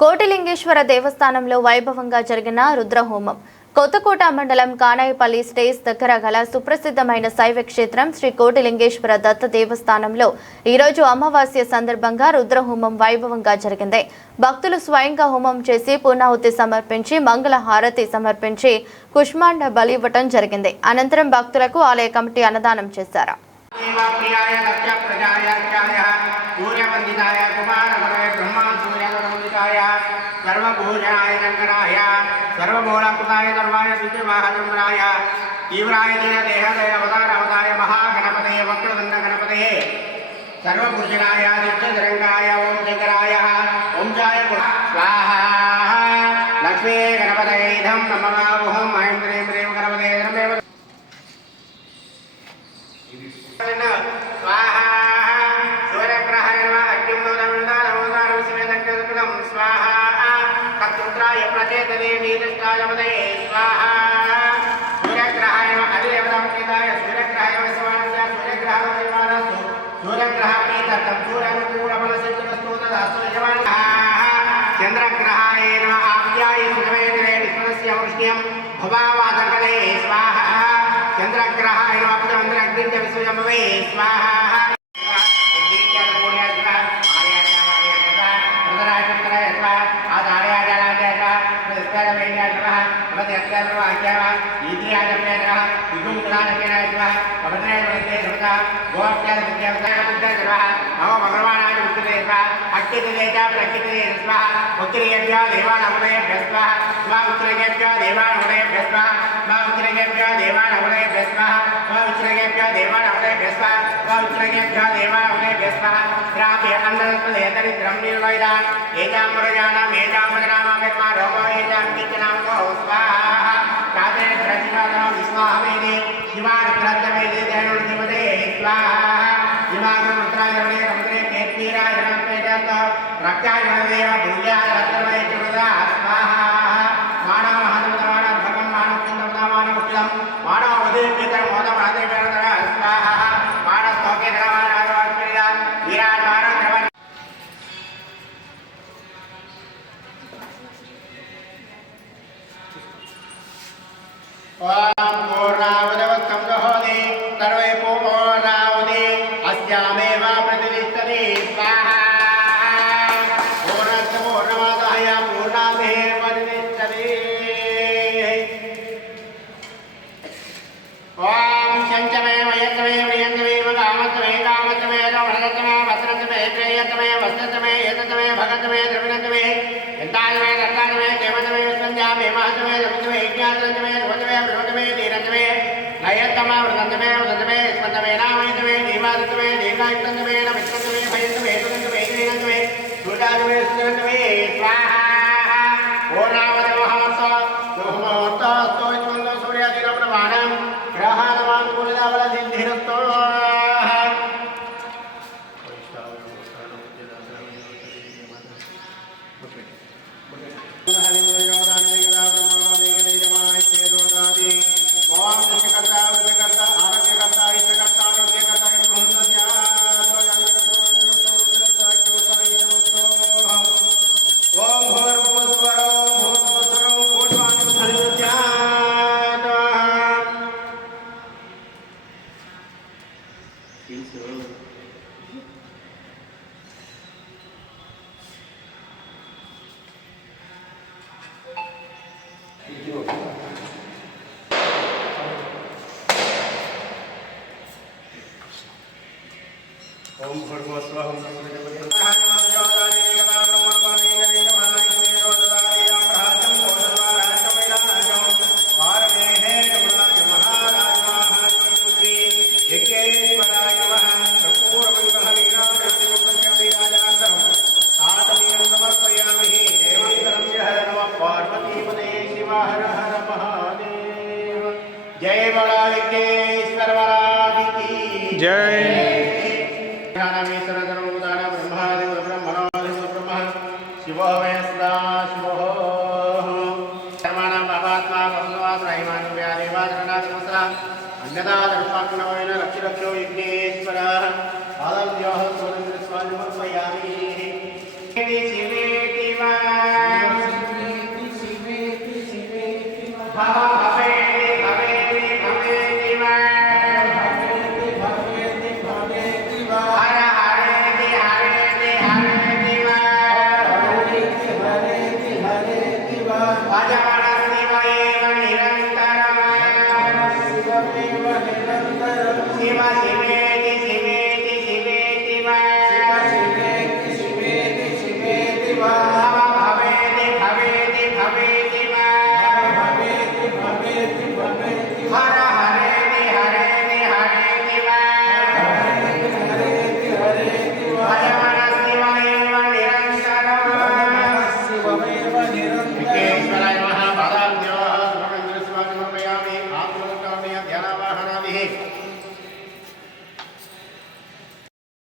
కోటిలింగేశ్వర దేవస్థానంలో వైభవంగా జరిగిన రుద్రహోమం. కొత్తకోట మండలం కానాయపల్లి స్టేజ్ దగ్గర గల సుప్రసిద్ధమైన శైవ క్షేత్రం శ్రీ కోటిలింగేశ్వర దత్త దేవస్థానంలో ఈరోజు అమావాస్య సందర్భంగా రుద్రహోమం వైభవంగా జరిగింది. భక్తులు స్వయంగా హోమం చేసి పూర్ణాహుతి సమర్పించి మంగళ హారతి సమర్పించి కుష్మాండ బలి ఇవ్వటం జరిగింది. అనంతరం భక్తులకు ఆలయ కమిటీ అన్నదానం చేశారు. सर्वभूषणाय शंकराय सर्वमूलकृताय सर्वाय विद्यमाहद्रम्राय तीव्राय देहदय अवताराय महागणपते वक्रदंड गणपते सर्वभूषणाय नित्यतरंगाय ओम शंकराय ओम जाय स्वाहा लक्ष्मी गणपते धम नमः ऐं ह्रीं ह्रीं गणपते धर्मेव स्वाहा सूर्यग्रहाय नमः अग्निं नमः शिवेदग्निं स्वाहा तत्पुत्राय प्रचेतने वीरष्टायमदे स्वाहा सूर्यग्रहाय नमः अधिदेवताय सूर्यग्रहाय नमः शिवाय सूर्यग्रहाय नमः सूर्यग्रहप्रीतर्थं सूर्यानुकूलफलसिद्धिरस्तु तदास्तु यजमानः चन्द्रग्रहाय नमः आप्याय सुखमेन्द्रे विश्वस्य वृष्ण्यं भवावादकले स्वाहा चन्द्रग्रहाय नमः चन्द्रग्निं च विश्वजमवे स्वाहा ओम भर्गो स्वाहा जय बड़ा विघ्नेश्वर महाराज की जय। अन्यदा